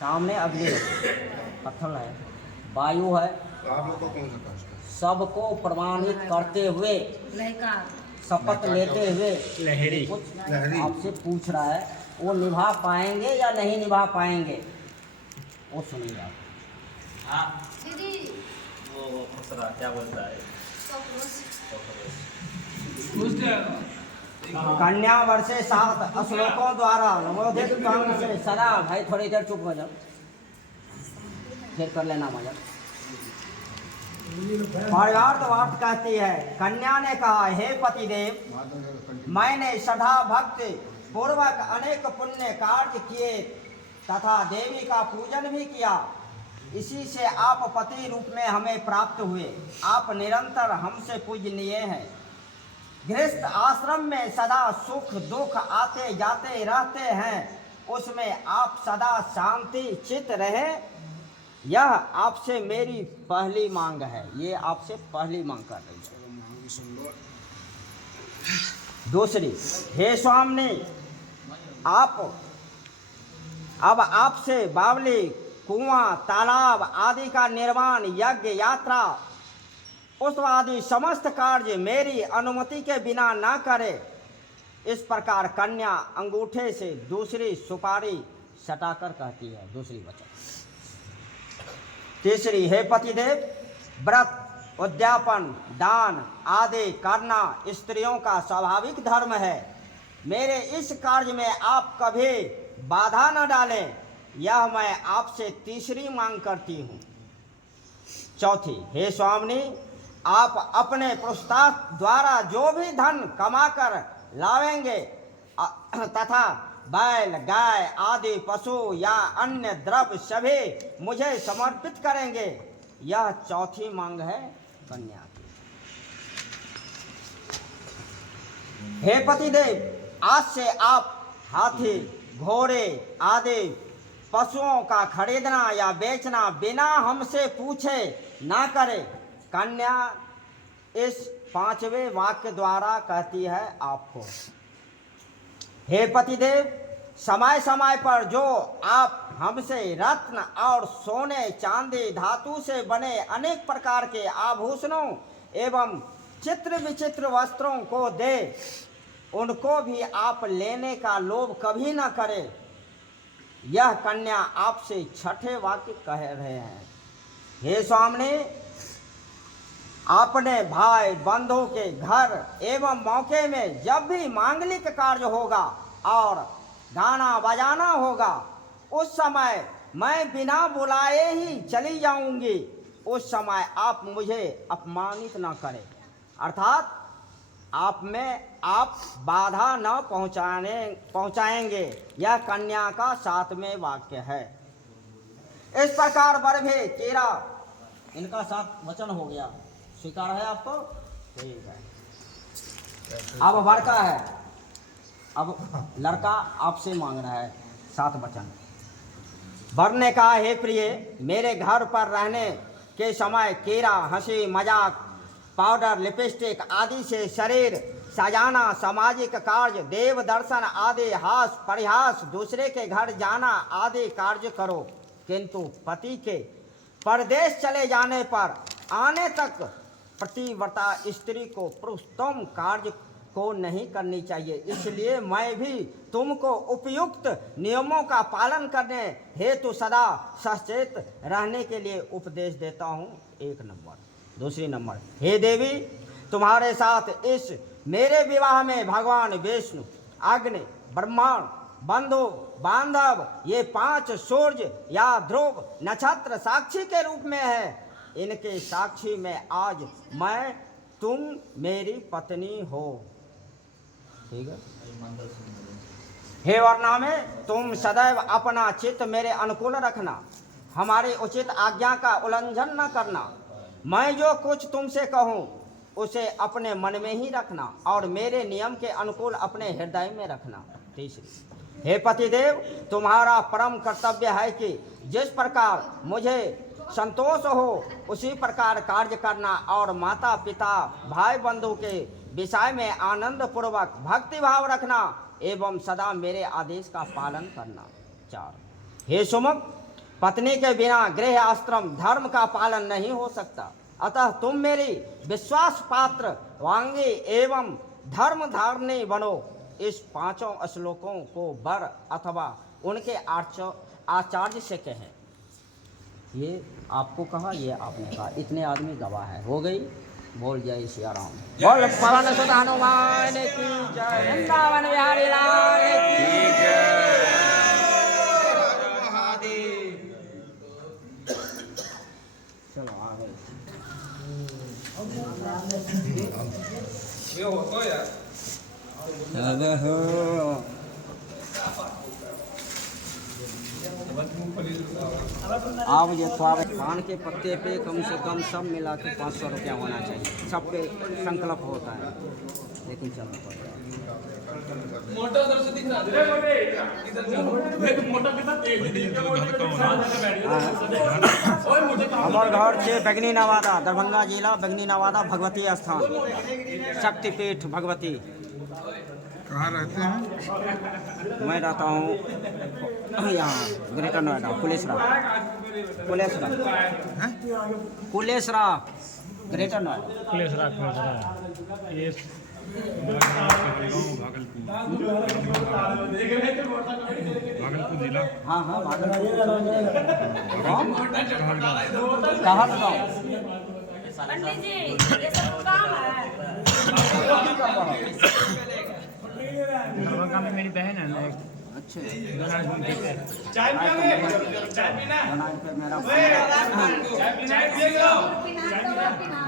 सामने अग्नि है, पत्थर है, वायु है, आप लोग को कौन सा कष्ट है? सबको प्रमाणित करते हुए, शपथ लेते हुए लहरी कुछ लहरी। आपसे पूछ रहा है, वो निभा पाएंगे या नहीं निभा पाएंगे, वो सुनिएगा। हाँ वो खसरा क्या बोलता है कन्या वर्षे 7 श्लोकों द्वारा नवोदित कांग से सदा। भाई थोड़ी देर चुप हो जाओ, फिर कर लेना मजा। पर्याप्त वार्त कहती है, कन्या ने कहा, हे पतिदेव, मैंने सदा भक्ति पूर्वक अनेक पुण्य कार्य किए तथा देवी का पूजन भी किया। इसी से आप पति रूप में हमें प्राप्त हुए। आप निरंतर हमसे पूजनीय हैं। गृहस्थ आश्रम में सदा सुख दुख आते जाते रहते हैं, उसमें आप सदा शांति चित रहे, यह आपसे मेरी पहली मांग है। ये आपसे पहली मांग कर रही है। दूसरी, हे स्वामी, आप अब आपसे बावली कुआं तालाब आदि का निर्माण यज्ञ यात्रा पुष्प आदि समस्त कार्य मेरी अनुमति के बिना ना करे। इस प्रकार कन्या अंगूठे से दूसरी सुपारी सटाकर कहती है। दूसरी वचन। तीसरी, हे पतिदेव, व्रत उद्यापन दान आदि करना स्त्रियों का स्वाभाविक धर्म है। मेरे इस कार्य में आप कभी बाधा न डालें, यह मैं आपसे तीसरी मांग करती हूँ। चौथी, हे स्वामी, आप अपने प्रस्ताव द्वारा जो भी धन कमाकर लावेंगे तथा बैल गाय आदि पशु या अन्य द्रव्य सभी मुझे समर्पित करेंगे। यह चौथी मांग है कन्या की। हे पतिदेव, आज से आप हाथी घोड़े आदि पशुओं का खरीदना या बेचना बिना हमसे पूछे ना करें। कन्या इस 5वें वाक्य द्वारा कहती है आपको, हे पतिदेव, समय समय पर जो आप हमसे रत्न और सोने चांदी धातु से बने अनेक प्रकार के आभूषणों एवं चित्र विचित्र वस्त्रों को दे, उनको भी आप लेने का लोभ कभी न करें। यह कन्या आपसे छठे वाक्य कह रहे हैं। हे स्वामी, अपने भाई बंधु के घर एवं मौके में जब भी मांगलिक कार्य होगा और गाना बजाना होगा, उस समय मैं बिना बुलाए ही चली जाऊंगी। उस समय आप मुझे अपमानित न करें, अर्थात आप बाधा न पहुंचाएंगे। यह कन्या का 7वें वाक्य है। इस प्रकार बरभे केरा, इनका 7 वचन हो गया। स्वीकार है आपको? ठीक है। अब लड़का है, अब लड़का आपसे मांग रहा है 7 वचन। वर ने कहा, हे प्रिय, मेरे घर पर रहने के समय केरा, हंसी मजाक, पाउडर लिपस्टिक आदि से शरीर सजाना, सामाजिक कार्य, देव दर्शन आदि, हास परिहास, दूसरे के घर जाना आदि कार्य करो, किंतु पति के परदेश चले जाने पर आने तक प्रतिव्रता स्त्री को पुरुषोत्तम कार्य को नहीं करनी चाहिए। इसलिए मैं भी तुमको उपयुक्त नियमों का पालन करने हेतु सदा सचेत रहने के लिए उपदेश देता हूँ। 1 नंबर। दूसरी नंबर, हे देवी, तुम्हारे साथ इस मेरे विवाह में भगवान विष्णु, अग्नि, ब्रह्मांड, बंधु बांधव, ये 5 सूर्य या ध्रुव नक्षत्र साक्षी के रूप में है। इनके साक्षी में आज मैं तुम मेरी पत्नी हो। ठीक है। हे वरना में तुम सदैव अपना चित्त मेरे अनुकूल रखना, हमारी उचित आज्ञा का उल्लंघन न करना। मैं जो कुछ तुमसे कहूँ उसे अपने मन में ही रखना और मेरे नियम के अनुकूल अपने हृदय में रखना। तीसरी, हे पतिदेव, तुम्हारा परम कर्तव्य है कि जिस प्रकार मुझे संतोष हो उसी प्रकार कार्य करना और माता पिता भाई बंधु के विषय में आनंद पूर्वक भक्ति भाव रखना एवं सदा मेरे आदेश का पालन करना। 4, हे सुमुख, पत्नी के बिना गृह आश्रम धर्म का पालन नहीं हो सकता। अतः तुम मेरी विश्वास पात्र वांगी एवं धर्म धारणी बनो। इस 5 श्लोकों को वर अथवा उनके आचार्य से कहें। ये आपको कहा, ये आपने कहा, इतने आदमी गवाह है। हो गई। बोल जय सिया राम। बोल पवन सुत हनुमान की जय। वृंदावन बिहारी लाल की जय। चलो आ गए। ये होतो यार। अब ये थोड़ा पान के पत्ते पे कम से कम सब मिला के 500 रुपया होना चाहिए। सब पे संकल्प होता है, लेकिन चलना पड़ता है। मोटा दर से दिखा दे इधर मोटा हमार घर से बगनी नवादा, दरभंगा जिला बगनी नवादा भगवती स्थान शक्तिपीठ भगवती। कहाँ रहते हैं? मैं रहता हूँ यहाँ ग्रेटर नोएडा कुलेसरा ग्रेटर नोएडा। ये भागलपुर जिला। हाँ हाँ भागलपुर कहत गाँव। पंडित जी ये सब काम है। दरभंगा में मेरी बहन है ना। अच्छा चाय पियोगे? चाय पीना? मेरा चाय पिएगा? पिना तो पिना।